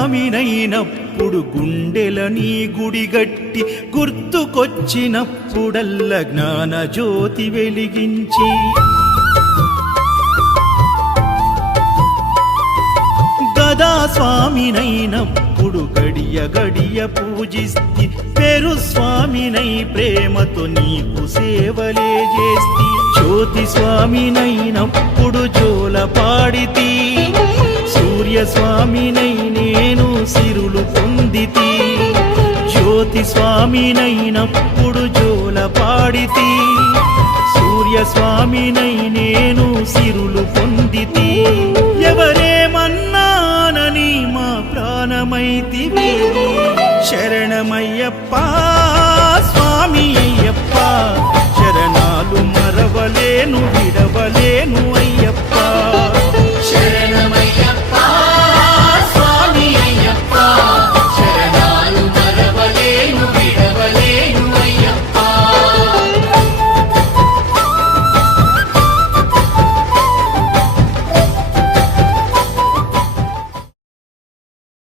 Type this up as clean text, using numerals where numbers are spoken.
స్వామినైనప్పుడు గుండెల నీ గుడిగట్టి గుర్తుకొచ్చినప్పుడల్ల జ్ఞాన జ్యోతి వెలిగించి గదా స్వామినైనప్పుడు గడియ గడియ పూజిస్తి పేరు స్వామినై ప్రేమతో నీకు సేవలే చేస్తి జ్యోతి స్వామినైనప్పుడు జోల పాడితి సూర్య స్వామినై నేను సిరులు పొందితి జ్యోతి స్వామినైనప్పుడు జోల పాడితి సూర్య స్వామినై నేను సిరులు పొందితి ఎవరేమన్నానని మా ప్రాణమైతివి శరణమయ్యప్ప స్వామి అయ్యప్ప